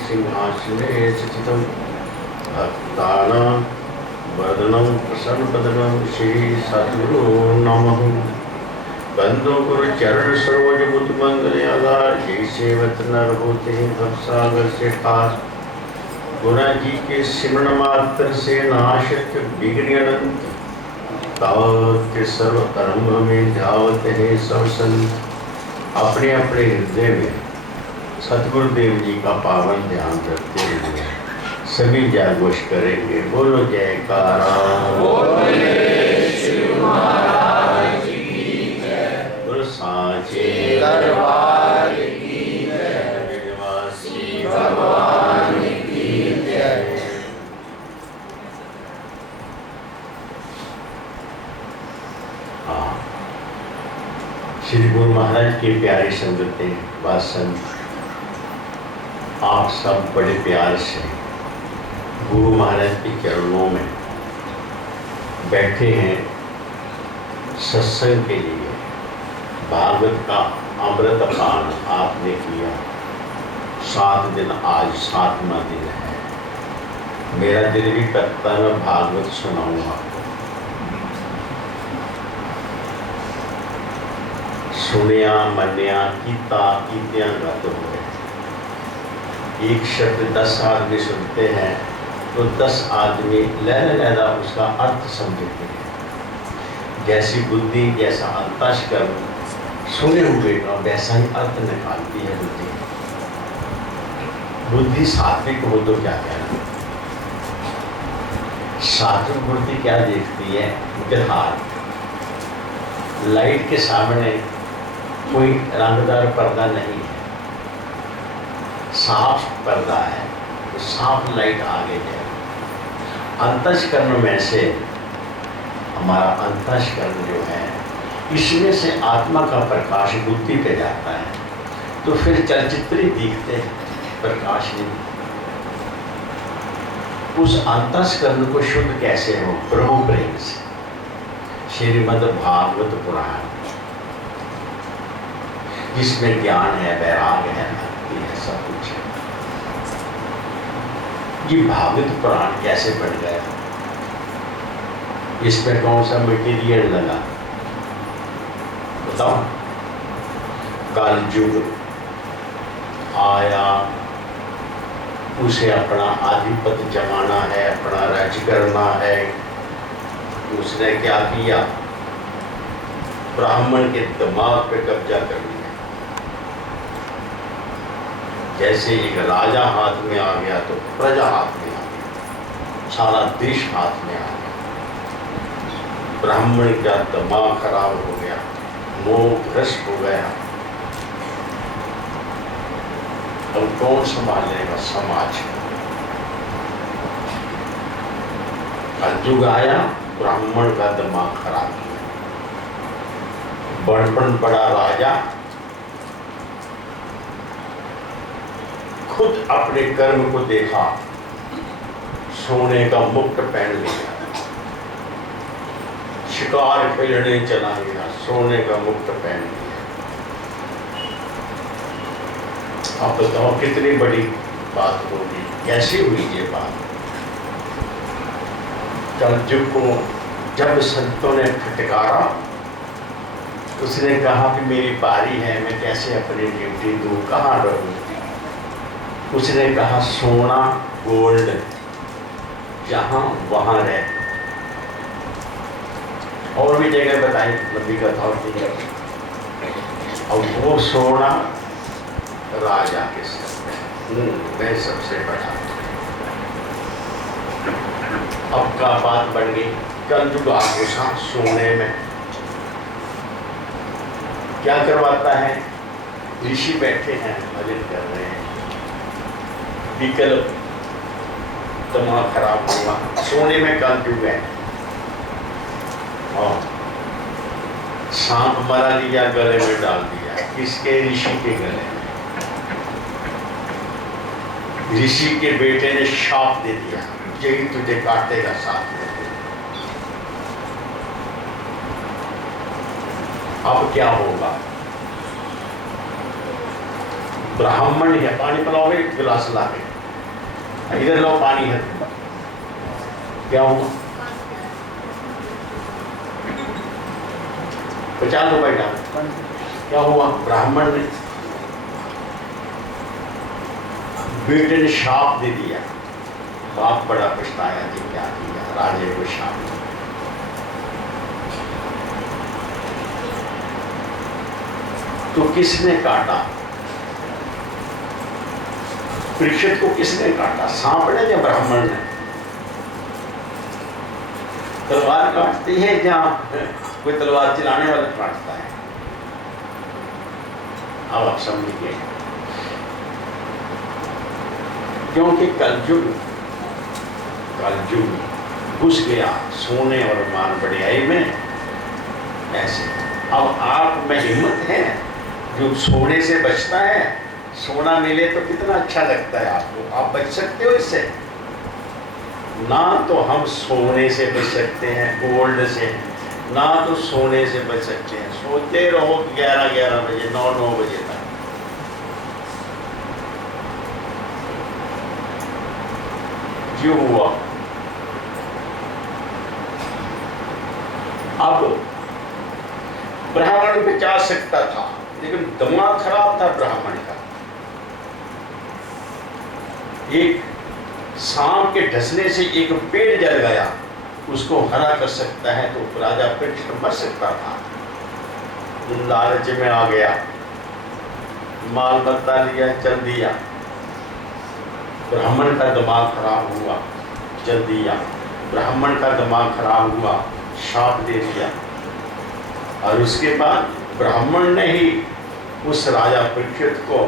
सिंहासने स्थितं भक्तानां वरदनं प्रसन्नवदनं श्री सद्गुरु नमः। बंदो गुरु चरण सरोज बुद्ध मंगल आधार, जय सेवत नर होते हैं भवसागर से पास। गुरु जी के सिमरण मात्र से नाशक बिगड़ अनंत, तावत के सर्व कर्म में ध्यावत है सब संत। अपने अपने हृदय में सतगुरुदेव जी का पावन ध्यान रखते हुए सभी जागोश करेंगे। बोलो जयकारा, बोलो साचे दरबार की जय, विश्वासी भगवान की जय। श्री गुरु महाराज की प्यारी संगतें, वासन आप सब बड़े प्यार से गुरु महाराज के चरणों में बैठे हैं सत्संग के लिए। भागवत का अमृत पान आपने किया। 7 दिन, आज 7वां दिन है। मेरा दिल भी करता है मैं भागवत सुनाऊंगा। सुनिया मनिया कीता कीतियां गत हो गए। एक शब्द 10 आदमी सुनते हैं तो 10 आदमी लहदा उसका अर्थ समझते हैं। जैसी बुद्धि, जैसा अंतःकरण सुने हुए का वैसा ही अर्थ निकालती है बुद्धि। बुद्धि सात्विक हो तो क्या कहना। सात्विक बुद्धि क्या देखती है? ग्रहार। लाइट के सामने कोई रंगदार पर्दा नहीं है, साफ पर्दा है, तो साफ लाइट आगे जाए। अंतःकरण में से हमारा अंतःकरण जो है, इसमें से आत्मा का प्रकाश बुद्धि पे जाता है, तो फिर चलचित्र ही दिखते हैं, प्रकाश नहीं। उस अंतःकरण को शुद्ध कैसे हो? प्रभु प्रेम से। श्रीमद् भागवत पुराण जिसमें ज्ञान है, वैराग्य है, भक्ति है, सब कुछ है। ये भागवत पुराण कैसे बन गया? इसमें कौन सा मटेरियल लगा बताओ? कलयुग आया, उसे अपना आधिपत्य जमाना है, अपना राज्य करना है। उसने क्या किया? ब्राह्मण के दिमाग पे कब्जा कर लिया। जैसे एक राजा हाथ में आ गया तो प्रजा हाथ में आ गया, सारा देश हाथ में आ गया। ब्राह्मण का दिमाग खराब हो गया, मोह भ्रष्ट हो गया। अब कौन संभालेगा समाज? कलयुग आया, ब्राह्मण का दिमाग खराब किया। बड़पन बड़ा राजा खुद अपने कर्म को देखा, सोने का मुकुट पहन लिया, शिकार खेलने चला गया, सोने का मुकुट पहन लिया। आप बताओ कितनी बड़ी बात होगी, कैसी हुई ये बात? कलयुग को जब संतों ने फटकारा, उसने कहा कि मेरी बारी है, मैं कैसे अपनी ड्यूटी दूं, कहाँ रहूं? उसने कहा सोना गोल्ड जहां वहां रहे। और भी जगह बताई, लंबी कथा होती है। और वो सोना राजा के सर मैं सबसे बड़ा। अब का बात बन गई, कलयुग आगोशा सोने में क्या करवाता है? ऋषि बैठे हैं, भजन कर रहे हैं। विकल्प दिमाग खराब हुआ, सोने में कलयुग है। और सांप मरा लिया, गले में डाल दिया। किसके? ऋषि के गले में। ऋषि के बेटे ने शाप दे दिया, यही तुझे काटेगा साथ में। अब क्या होगा? ब्राह्मण है, पानी पिलाओगे गिलास ला के, इधर लो पानी है, क्या हुआ? बचा लो बेटा, क्या हुआ? ब्राह्मण ने, बेटे ने शाप दे दिया। बाप बड़ा पछताया कि क्या किया, राजे को शाप दिया। तो किसने काटा? परीक्षित को किसने काटा? सांप ने या ब्राह्मण ने? तलवार काटती है जहां कोई तलवार चलाने वाला काटता है। अब आप समझिए, क्योंकि कलयुग घुस गया सोने और मान बढ़ियाई में। ऐसे अब आप में हिम्मत है जो सोने से बचता है। सोना मिले तो कितना अच्छा लगता है आपको, आप बच सकते हो इससे ना? तो हम सोने से बच सकते हैं, गोल्ड से, ना तो सोने से बच सकते हैं। सोते रहो 11-11 बजे, 9-9 बजे तक। क्यों हुआ? अब ब्राह्मण बचा सकता था, लेकिन दिमाग खराब था ब्राह्मण का। एक सांप के ढसने से एक पेड़ जल गया, उसको हरा कर सकता है तो राजा परीक्षित मर सकता था। लालच में आ गया, माल मत्ता लिया, चल दिया। ब्राह्मण का दिमाग खराब हुआ, चल दिया। ब्राह्मण का दिमाग खराब हुआ, शाप दे दिया। और उसके बाद ब्राह्मण ने ही उस राजा परीक्षित को,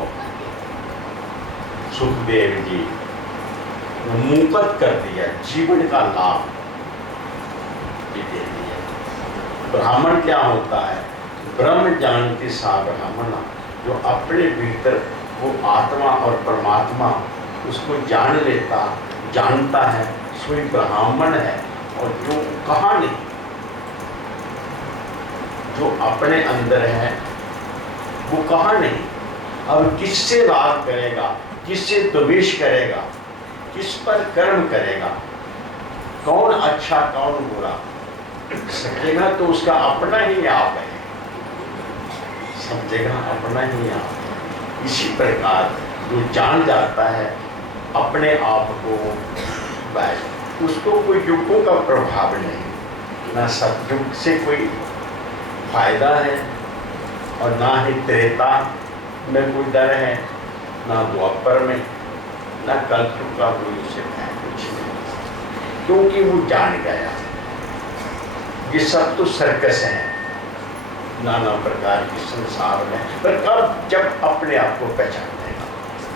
सुखदेव जी, मुक्त कर दिया, जीवन का लाभ दे दिया। ब्राह्मण क्या होता है? ब्रह्म जानती सा ब्राह्मण, जो अपने भीतर वो आत्मा और परमात्मा उसको जान लेता, जानता है, सोई ब्राह्मण है। और जो कहा नहीं, जो अपने अंदर है वो कहा नहीं। अब किससे राग करेगा, किससे द्वेष करेगा, किस पर कर्म करेगा, कौन अच्छा कौन बुरा समझेगा? तो उसका अपना ही आप है, समझेगा अपना ही आप है। इसी प्रकार जो जान जाता है अपने आप को, बस उसको कोई युगों का प्रभाव नहीं, ना सतयुग से कोई फायदा है और ना ही त्रेता में कोई डर है, ना द्वापर में, ना कलयुग का कोई उसे है कुछ नहीं, क्योंकि वो जान गया ये सब तो सर्कस है नाना प्रकार के संसार में। पर कब? जब अपने आप को पहचानेगा।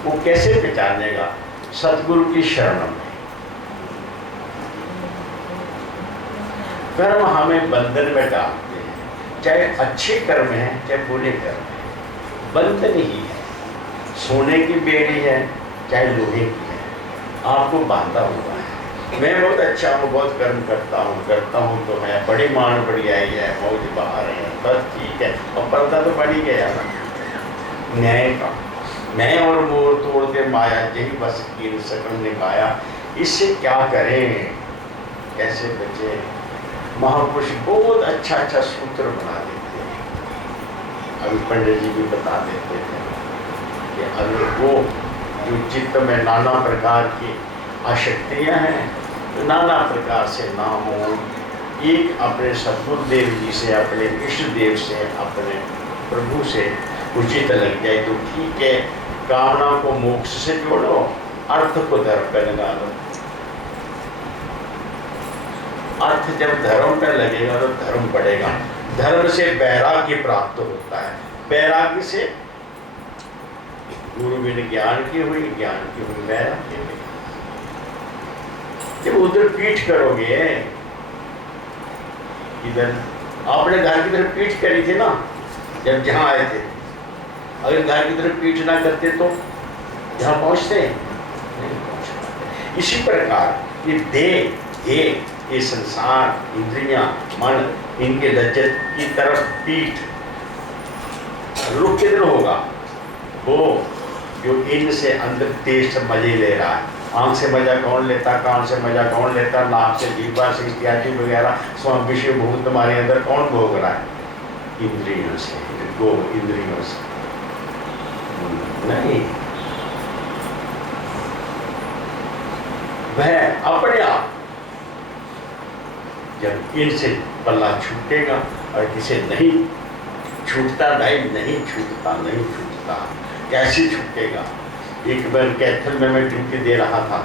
वो कैसे पहचानेगा? सतगुरु की शरण में। कर्म हमें बंधन में डालते हैं, चाहे अच्छे कर्म हैं चाहे बुरे कर्म हैं, बंधन ही है। सोने की बेड़ी है चाहे लोहे की है, आपको बांधा हुआ है। मैं बहुत अच्छा हूँ, बहुत कर्म करता हूँ तो है, बड़ी मान बढ़ियाई है, मौज बाहर है, बस ठीक है। और पर्दा तो बढ़ ही गया ना न्याय का। मैं और मोर तोड़ते माया, यही बस कीन सकल निभाया। इससे क्या करें, कैसे बचे? महापुरुष बहुत अच्छा अच्छा सूत्र बना देते हैं। अभी पंडित जी भी बता देते थे कि अगर वो जो चित्त में नाना प्रकार की आशक्तियाँ हैं, तो नाना प्रकार से ना हो, एक अपने सतगुरुदेव जी से, अपने इष्ट देव से, अपने प्रभु से उचित लग जाए तो ठीक है। कामना को मोक्ष से जोड़ो, अर्थ को धर्म पर लगा दो। अर्थ जब धर्म पर लगेगा तो धर्म बढ़ेगा। धर्म से वैराग्य प्राप्त होता है, वैराग्य से गुरु बिन ज्ञान की हुई, ज्ञान की हुई वैराग्य हुई। जब उधर पीठ करोगे, इधर आपने घर की तरफ पीठ करी थी ना जब जहाँ आए थे, अगर घर की तरफ पीठ ना करते तो यहाँ पहुँचते नहीं पहुँच पाते। इसी प्रकार ये देह, ये संसार, इंद्रियां, मन, इनके लज्जत की तरफ पीठ रुख किधर होगा? वो जो इनसे अंदर तेज मजे ले रहा है आंख से मजा कौन लेता, कान से मजा कौन लेता, नाक से, जीवा से, इत्यादि वगैरह सब विषय भूत तुम्हारे अंदर कौन भोग रहा है? इंद्रियों से, गो इंद्रियों से नहीं, वह अपने आप जब इनसे पल्ला छूटेगा और किसे नहीं छूटता, नहीं छूटता, कैसे छूटेगा? एक बार कैथल में मैं ड्यूटी दे रहा था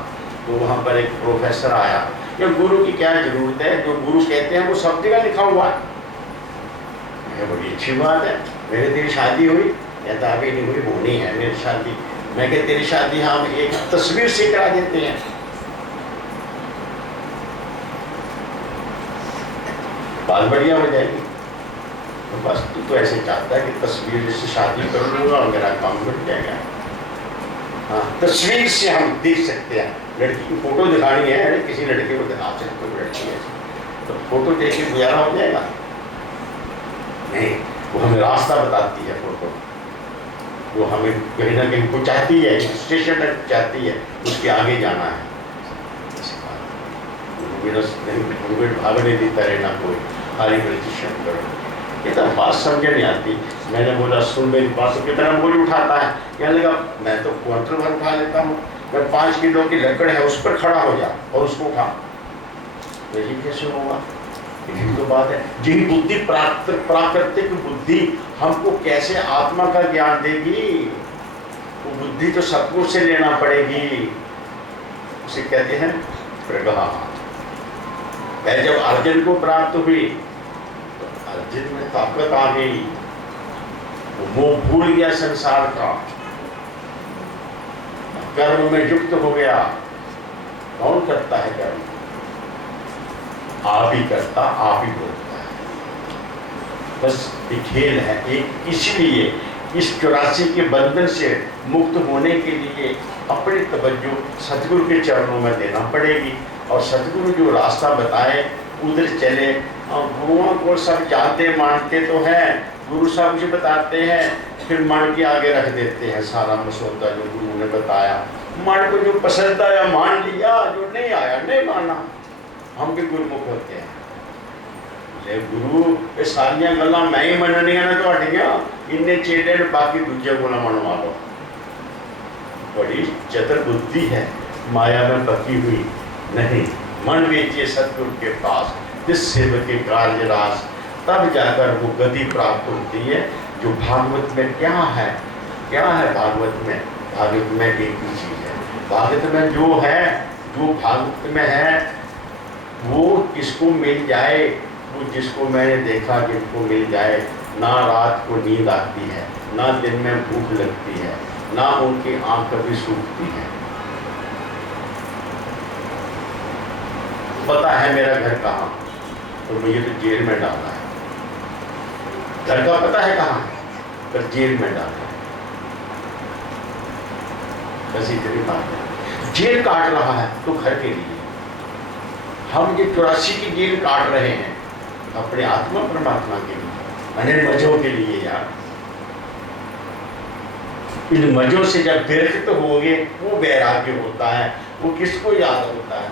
तो वहाँ पर एक प्रोफेसर आया, या गुरु की क्या जरूरत है, जो गुरु कहते हैं वो सब जगह लिखा हुआ है। बड़ी अच्छी बात है, मेरे तेरी शादी हुई? कहता अभी नहीं हुई, होनी है मेरी शादी। मैं कह तेरी शादी हम एक तस्वीर से करा देते हैं। बात बढ़िया हो जाएगी। तो बस तू तो ऐसे चाहता है कि तस्वीर से शादी कर लूंगा और मेरा काम बढ़ जाएगा। हाँ, तस्वीर से हम देख सकते हैं, लड़की की फोटो दिखानी है, किसी लड़के को दिखा सकते हो लड़की है तो फोटो देख के गुजारा हो जाएगा? नहीं, वो हमें रास्ता बताती है फोटो, वो हमें कहीं ना कहीं पहुँचाती है, स्टेशन तक पहुँचाती है, उसके आगे जाना है। भागने देता रहना कोई हारी प्रतिशत करो, ये तो बात समझ नहीं आती। मैंने बोला सुन मेरी बात, तो कितना बोझ उठाता है? कहने लगा मैं तो क्वार्टर भर उठा लेता हूँ, मैं 5 किलो की लकड़ है उस पर खड़ा हो जा और उसको उठा। यही कैसे होगा? यही तो बात है। यही बुद्धि प्राकृतिक बुद्धि हमको कैसे आत्मा का ज्ञान देगी? वो बुद्धि तो सतगुरु से लेना पड़ेगी, उसे कहते हैं प्रज्ञा। जब अर्जुन को प्राप्त हुई तो अर्जुन में ताकत आ गई, वो भूल गया संसार का, कर्म में युक्त हो गया। कौन करता है कर्म? आप ही करता, आप ही बोलता है। बस एक खेल है एक। इसलिए इस 84 के बंधन से मुक्त होने के लिए अपनी तवज्जो सतगुरु के चरणों में देना पड़ेगी, और सतगुरु जो रास्ता बताए उधर चले। और गुरुओं को सब जानते मानते तो हैं, गुरु सब कुछ बताते हैं, फिर मन के आगे रख देते हैं सारा मसौदा जो गुरु ने बताया। मन को जो पसंद आया मान लिया, जो नहीं आया नहीं माना। हम भी गुरुमुख होते हैं। ले गुरु ये सारियां गल्लां मैं ही मननियां ने तुहाडियां, इन्ने चेले ने बाकी दूजे को ना मनवा लो। बड़ी चतुर बुद्धि है, माया में पकी हुई नहीं। मन बेचिए सतगुरु के पास, जिस सेवक के कार्य रास, तब जाकर वो गति प्राप्त होती है। जो भागवत में क्या है भागवत में? भागवत में एक ही चीज है। भागवत में जो है, जो भागवत में है वो किसको मिल जाए, वो जिसको मैंने देखा जिनको मिल जाए, ना रात को नींद आती है, ना दिन में भूख लगती है, ना उनकी आंख कभी सूखती है। पता है मेरा घर कहाँ, तो मुझे तो जेल में डाला है। घर का पता है कहाँ है, पर जेल में डाला है। बस इतनी बात है। जेल काट रहा है तो घर के लिए, हम ये 84 की जेल काट रहे हैं अपने आत्मा परमात्मा के लिए, अनेक मजों के लिए। यार इन मजों से जब विरक्त होगे वो वैराग्य होता है। वो किसको याद होता है?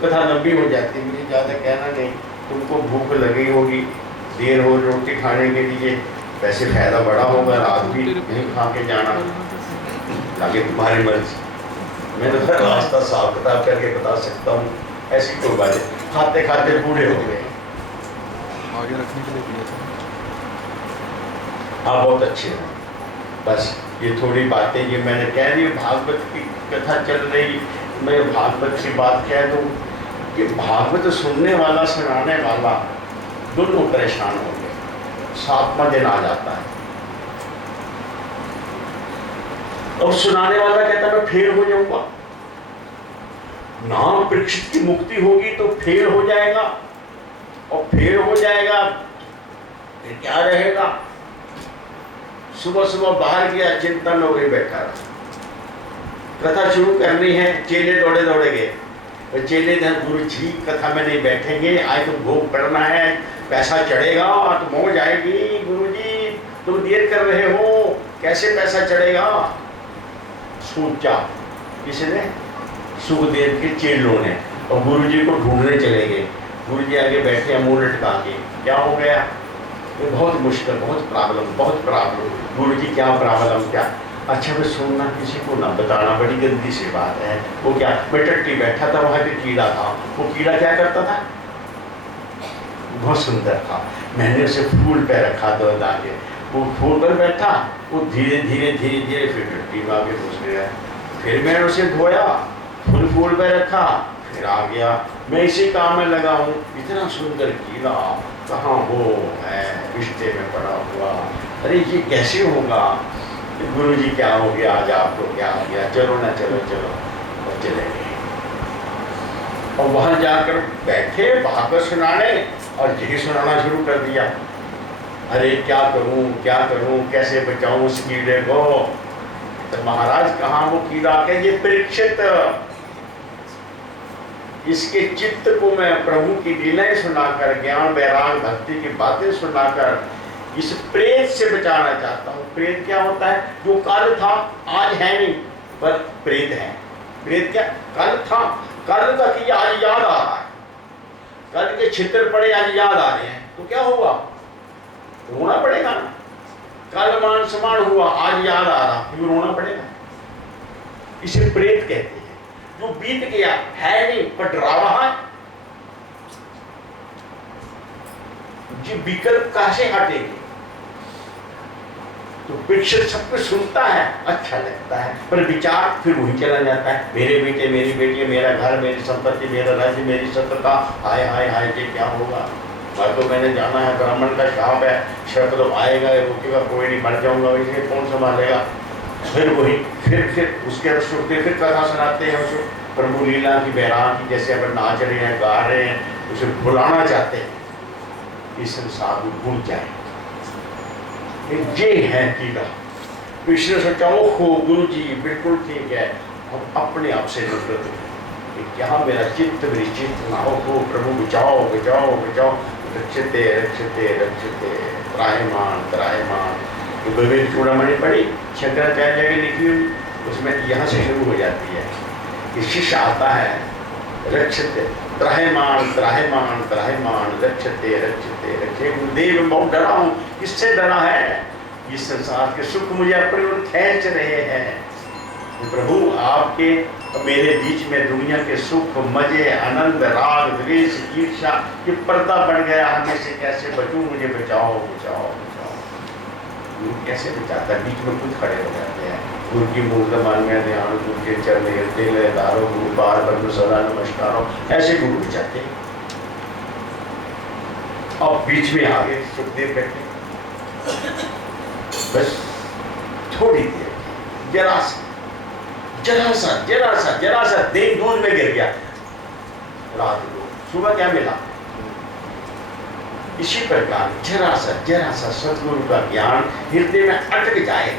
कथा लंबी हो जाती है, मुझे ज़्यादा कहना नहीं। तुमको भूख लगी होगी, देर हो रोटी खाने के लिए, वैसे फायदा बड़ा होगा, रात भी नहीं खा के जाना, ताकि तुम्हारी मर्जी। मैं तो हर रास्ता साफ किताब करके बता सकता हूँ, ऐसी कोई बात है। खाते खाते बूढ़े हो गए। आगे रखने के लिए दिया था। हाँ बहुत अच्छे हैं। बस ये थोड़ी बातें ये मैंने कह दी। भागवत की कथा चल रही, मैं भागवत की बात कह दूँ कि भागवत सुनने वाला सुनाने वाला दोनों परेशान हो गए। 7वां दिन आ जाता है और सुनाने वाला कहता मैं फेल हो जाऊंगा, नाम परीक्षित की मुक्ति होगी तो फेल हो जाएगा, और फेल हो जाएगा फिर क्या रहेगा? सुबह सुबह बाहर गया, चिंतन हो गई, बैठा रहा। कथा शुरू करनी है, चेले दौड़े दौड़े गए। चेले गुरु जी कथा में नहीं बैठेंगे, आज तो भोग पड़ना है, पैसा चढ़ेगा तो मौज आएगी। गुरु जी तुम देर कर रहे हो, कैसे पैसा चढ़ेगा? सोचा किसने? सुखदेव के चेलों ने, और गुरु जी को ढूंढने चले गए। गुरु जी आगे बैठे हैं मुंह लटका के, क्या हो गया? ये बहुत मुश्किल, बहुत प्रॉब्लम। गुरु जी क्या प्रॉब्लम? क्या? अच्छा मैं सुनना, किसी को ना बताना, बड़ी गंदी सी बात है। वो क्या, मैं टट्टी बैठा था, वहाँ पे कीड़ा था। वो कीड़ा क्या करता था? बहुत सुंदर था। मैंने उसे फूल पे रखा दो दागे, वो फूल पर बैठा, वो धीरे धीरे फिर टट्टी में आगे घुस गया। फिर मैंने उसे धोया, फूल पे रखा, फिर आ गया। मैं इसी काम में लगा हूँ। इतना सुंदर कीड़ा कहाँ वो है, रिश्ते में पड़ा हुआ। अरे ये कैसे होगा? गुरु जी क्या हो गया आज आपको, क्या हो गया? चलो ना, चलो। और चले गए, और वहां जाकर बैठे भागवत सुनाने, और यही सुनाना शुरू कर दिया। अरे क्या करूं, कैसे बचाऊं उस कीड़े को? तो महाराज कहाँ वो कीड़ा के? ये परीक्षित, इसके चित्त को मैं प्रभु की लीलाएं सुनाकर, ज्ञान वैराग भक्ति की बातें सुनाकर इस प्रेत से बचाना चाहता हूँ। प्रेत क्या होता है? जो कल था आज है नहीं, पर प्रेत है। प्रेत क्या? कल था, कल का किया आज याद आ रहा है, कल के छितर पड़े आज याद आ रहे हैं, तो क्या हुआ? रोना पड़ेगा ना। कल मान समान हुआ, आज याद आ रहा, क्यों रोना पड़ेगा? इसे प्रेत कहते हैं। जो बीत गया है नहीं, पर डरा रहा है। जी विकल्प कैसे हटेंगे? तो परीक्षित सब कुछ सुनता है, अच्छा लगता है, पर विचार फिर वही चला जाता है। मेरे बेटे, मेरी बेटी, मेरा घर, मेरी संपत्ति, मेरा राज्य, मेरी सत्ता, हाय हाय हाय, ये क्या होगा? तो मैंने जाना है, ब्राह्मण का शाप है, शर्त तो आएगा, रुकेगा कोई नहीं, मर जाऊंगा, इसलिए कौन संभालेगा? फिर वही, फिर उसके सुनते, फिर कथा सुनाते हैं उसे प्रभु लीला की, बैराग की, जैसे अपन नाच रहे हैं, गा रहे हैं, उसे भुलाना चाहते हैं, इस संसार में भूल जाए। ये है कीड़ा। पिछले सोचा हो गुरु जी बिल्कुल ठीक है, हम अपने आप से नफरत हो, क्या मेरा चित्त विचित ना हो, प्रभु बचाओ बचाओ बचाओ, रक्षते रक्षते रक्षते, त्रायमान। तो विवेक चूड़ामणि पढ़ी, शंकराचार्य की लिखी हुई, उसमें यहाँ से शुरू हो जाती है कि शिष्य आता है, रक्षते त्रायमान रक्षते रक्षते रक्षे। गुरुदेव मैं बहुत डरा हूँ। किससे डरा है? इस संसार के सुख मुझे अपने ओर खींच रहे हैं। प्रभु आपके मेरे बीच में दुनिया के सुख, मजे, आनंद, राग, द्वेष, ईर्ष्या, ये पर्दा बढ़ गया, हमें से कैसे बचूं? मुझे बचाओ बचाओ बचाओ। गुरु कैसे बचाता है? बीच में खुद खड़े हो जाते हैं। गुरु की मूर्त मान में ध्यान, गुरु के चरण गिरते गए दारो, गुरु पार ब्रह्म सदा नमस्कारो, ऐसे गुरु बचाते हैं। अब बीच में आगे सुखदेव बैठे, बस थोड़ी देर, जरा सा देख दूध में गिर गया। रात को सुबह क्या मिला? इसी प्रकार जरा सा सदगुरु का ज्ञान हृदय में अटक जाए,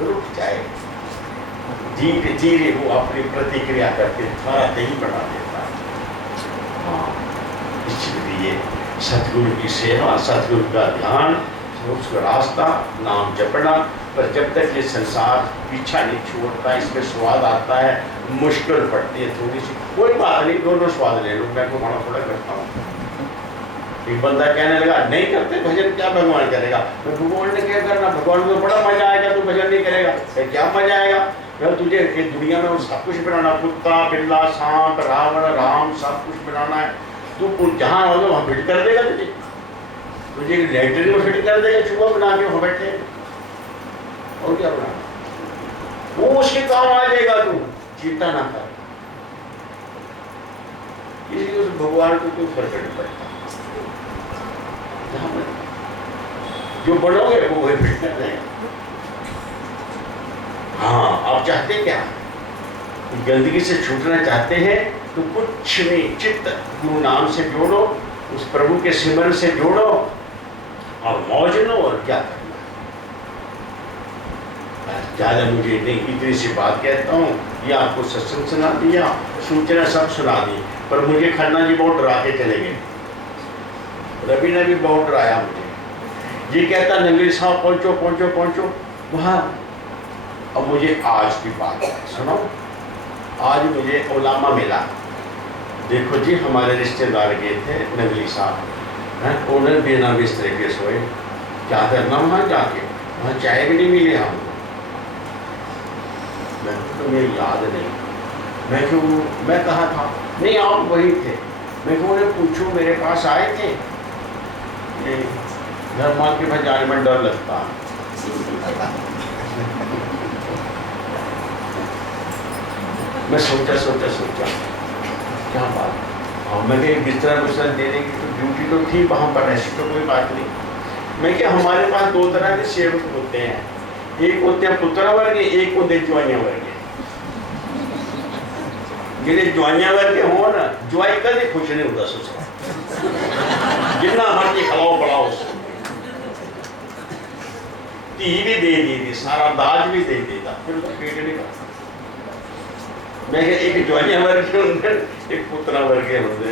रुक जाए, धीरे धीरे वो अपनी प्रतिक्रिया करके थोड़ा दही बना देता है। हाँ, इसलिए सतगुरु की सेवा, सतगुरु का ध्यान, उसका रास्ता, नाम जपना। पर जब तक ये संसार पीछा नहीं छोड़ता, इसमें स्वाद आता है, मुश्किल पड़ती है थोड़ी सी, कोई बात नहीं, दोनों स्वाद ले लो, मैं को बड़ा थोड़ा करता हूँ। एक बंदा कहने लगा नहीं करते भजन, क्या भगवान करेगा? तो भगवान ने क्या करना? भगवान को बड़ा मजा आएगा, तू भजन नहीं करेगा, क्या मजा आएगा? जब तुझे इस दुनिया में सब कुछ बनाना, कुत्ता बिल्ला सांप रावण राम सब कुछ बनाना है, तू जहाँ होगा वहाँ फिट कर देगा, तुझे लाइब्रेरी में फिट कर देगा, चूहा बना के वहाँ बैठे, और क्या बनाना? वो उसके काम आ जाएगा, तू चिंता ना कर। इसलिए उस भगवान को कोई फर्क नहीं पड़ता, जो बनोगे वो वही फिट कर देगा। हाँ, आप चाहते क्या? गंदगी से छूटना चाहते हैं तो कुछ नहीं, चित्त गुरु नाम से जोड़ो, उस प्रभु के सिमरन से जोड़ो और मौज लो, और क्या करना। ज्यादा मुझे नहीं, इतनी सी बात कहता हूँ, ये आपको सत्संग सुना दिया, सूचना सब सुना दी, पर मुझे खन्ना जी बहुत डरा के चले गए। रवि ने भी बहुत डराया मुझे, ये कहता नंगली साहब पहुंचो वहाँ। अब मुझे आज की बात सुनो, आज मुझे ओलामा मिला, देखो जी हमारे रिश्तेदार गए थे नगली साहब हैं, उन्हें बिना बिस्तरे के सोए, क्या करना वहाँ जाके, वहाँ चाय भी नहीं मिली हमको। मैं तुम्हें याद नहीं, मैं क्यों, मैं कहा था नहीं आप वही थे, मैं क्यों उन्हें पूछूं मेरे पास आए थे, घर माँ के पास जाने में डर लगता। मैं सोचा क्या बात, और मैं बिस्तरा देने की तो ड्यूटी तो थी वहाँ पर, ऐसी तो कोई बात नहीं। मैं क्या हमारे पास दो तरह के सेवक होते हैं, एक होते हैं पुत्र वर्ग, एक होते ज्वाइया वर्ग। जिन्हें ज्वाइया वर्ग हो ना, ज्वाई कभी खुश नहीं होता ससुर, जितना मर्जी खिलाओ पड़ाओ, धी भी दे दी, सारा दाज भी दे देता, फिर उसका पेट नहीं भरता। मैं एक ज्वाइया वर्ग के होंगे, एक पुत्रा वर्ग के होंगे,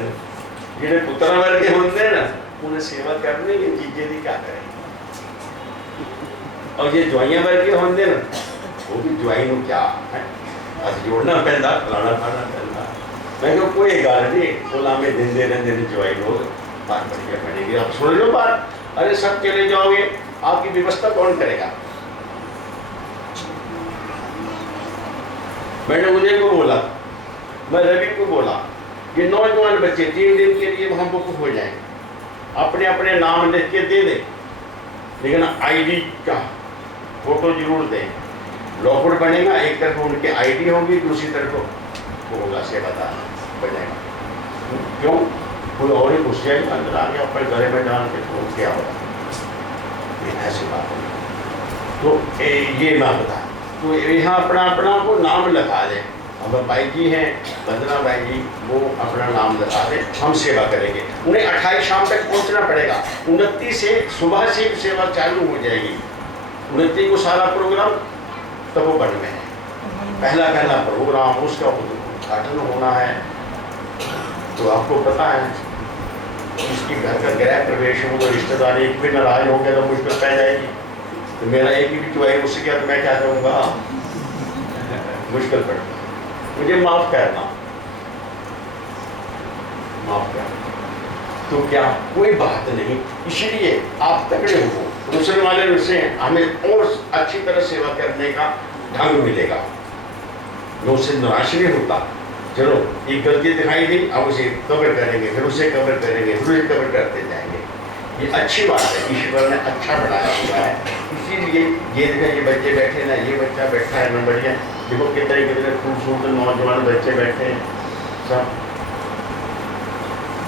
जिन्हें पुत्रा वर्ग के होंगे ना उन्हें सेवा करने की चीजें भी क्या करेंगे, और ये ज्वाइया वर्ग के होंगे ना वो भी ज्वाई को क्या है जोड़ना पैदा, फलाना खाना पैदा। मैं कहा कोई गाल नहीं, बोला में दिन दे ज्वाई लोग बात बढ़िया पड़ेगी, आप सुन लो बात। अरे सब चले जाओगे, आपकी व्यवस्था कौन करेगा। मैंने उदय को बोला, मैं रवि को बोला, ये नौजवान बच्चे 3 दिन के लिए वहां बुक हो जाए, अपने अपने नाम लिख के दे दें, लेकिन आईडी का फोटो जरूर दें। लॉकआउट बनेगा, एक तरफ उनके आईडी होगी, दूसरी तरफ वो होगा सेवादार बनेगा। क्यों, कोई और ही घुस जाएगा अंदर आके अपने गले में डाल के, तो क्या होगा, ऐसी बात है। तो ये मैं बता, तो यहाँ अपना को नाम लिखा दें। अब भाई जी हैं बंदना भाई जी, वो अपना नाम लिखा दें, हम सेवा करेंगे। उन्हें 28 शाम तक पहुँचना पड़ेगा, 29 से सुबह से सेवा चालू हो जाएगी। 29 को सारा प्रोग्राम तब वो बन में है, पहला प्रोग्राम, उसका उद्घाटन होना है। तो आपको पता है इसकी घर का गृह प्रवेश हो तो रिश्तेदार एक भी नाराज हो गया तो मुश्किल पै जाएगी। तो मेरा एक ही भी उससे किया तो मैं क्या करूँगा, मुश्किल पड़ेगा। मुझे माफ करना, तो क्या कोई बात नहीं, इसलिए आप तगड़े हो, दूसरे वाले रुसे हमें और अच्छी तरह सेवा करने का ढंग मिलेगा, उससे निराश नहीं होता। चलो एक गलती दिखाई दी, अब उसे कवर करेंगे, फिर उसे कवर करेंगे, फिर उसे कवर करते जाएंगे। ये अच्छी बात है, ईश्वर ने अच्छा बनाया हुआ है। इसीलिए ये बच्चे बैठे ना, ये बच्चा बैठा है ना, बढ़िया देखो कितने खूबसूरत नौजवान बच्चे बैठे हैं सब।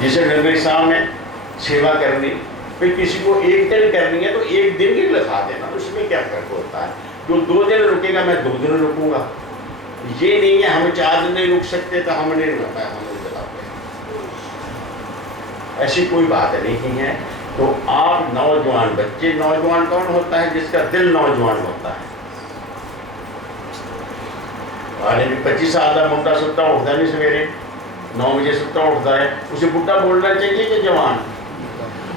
जिसे नगरी साहब में सेवा करनी, फिर किसी को एक दिन करनी है तो एक दिन ही लिखा देना, उसमें क्या फर्क होता है। जो 2 दिन रुकेगा मैं 2 दिन रुकूंगा, ये नहीं है हम 4 दिन नहीं रुक सकते तो हम नहीं रुक पाए, हम नहीं लगा पाए, ऐसी कोई बात नहीं है। तो आप नौजवान बच्चे, नौजवान कौन होता है, जिसका दिल नौजवान होता है। 25 साल का मुंडा सुता उठता नहीं, सवेरे 9 बजे सुता उठता है, उसे बुढ़ा बोलना चाहिए कि जवान।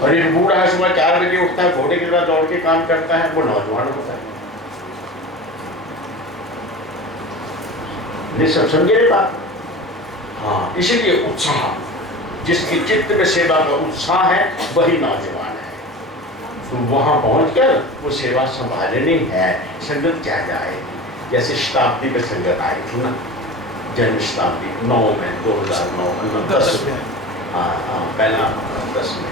और एक बूढ़ा है सुबह 4 बजे उठता है, घोड़े की तरह दौड़ के काम करता है, वो नौजवान होता है। ये सब समझे बात। हाँ, इसीलिए उत्साह, जिसके चित्त में सेवा का उत्साह है वही नौजवान है। तो वहां पहुंचकर वो सेवा संभालनी है। संगत क्या जाएगी, जैसे शताब्दी में संगत आई थी ना, जन्म शताब्दी 9 में 2009 10 में, हाँ पहला 10 में,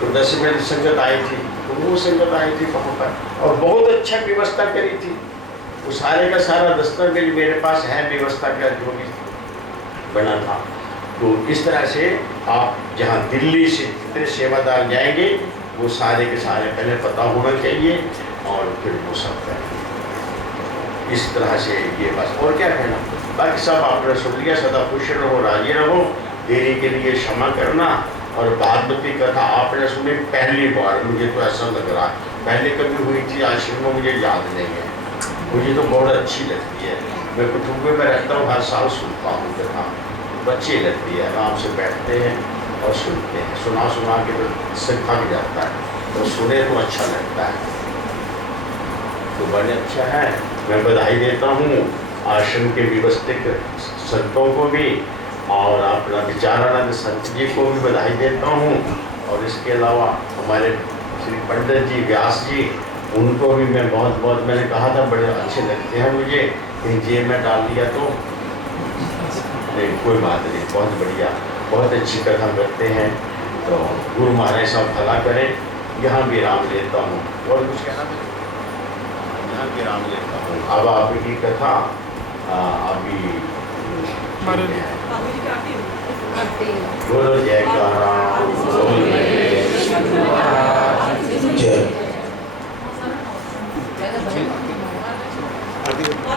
तो 10 में संगत आई थी, तो वो संगत आई थी वहाँ पर और बहुत अच्छा व्यवस्था करी थी। वो सारे का सारा दस्तावेज मेरे पास है, व्यवस्था का जो भी बना था। तो इस तरह से आप जहाँ दिल्ली से जितने सेवादार जाएंगे वो सारे के सारे पहले पता होना चाहिए और फिर वो सब करेंगे। इस तरह से ये बस, और क्या कहना, बाकी सब आपने सुन लिया। सदा खुश रहो, राजी रहो, देरी के लिए क्षमा करना। और भागवती कथा आपने सुनी पहली बार, मुझे तो ऐसा लग रहा है पहले कभी हुई थी आश्रम में, मुझे याद नहीं है। मुझे तो बहुत अच्छी लगती है, मैं कुटुंबे में रहता हूँ, हर साल सुनता हूँ कथा, अच्छी लगती है। आराम से बैठते हैं और सुनते हैं, सुना सुना के तो इससे थक जाता है, तो सुने तो अच्छा लगता है। तो बड़े अच्छा है, मैं बधाई देता हूँ आश्रम के व्यवस्थित संतों को भी और अपना विचारानंद संत जी को भी बधाई देता हूँ। और इसके अलावा हमारे श्री पंडित जी व्यास जी, उनको भी मैं बहुत बहुत, मैंने कहा था बड़े अच्छे लगते हैं मुझे, कहीं जेब में डाल दिया तो नहीं, कोई बात नहीं, बहुत बढ़िया, बहुत अच्छी कथा करते हैं। तो गुरु महाराज सब भला करें। यहाँ विराम लेता हूँ। और कुछ कहना है? यहाँ विराम लेता हूँ। अब आपकी कथा अभी बोलो जयकारा।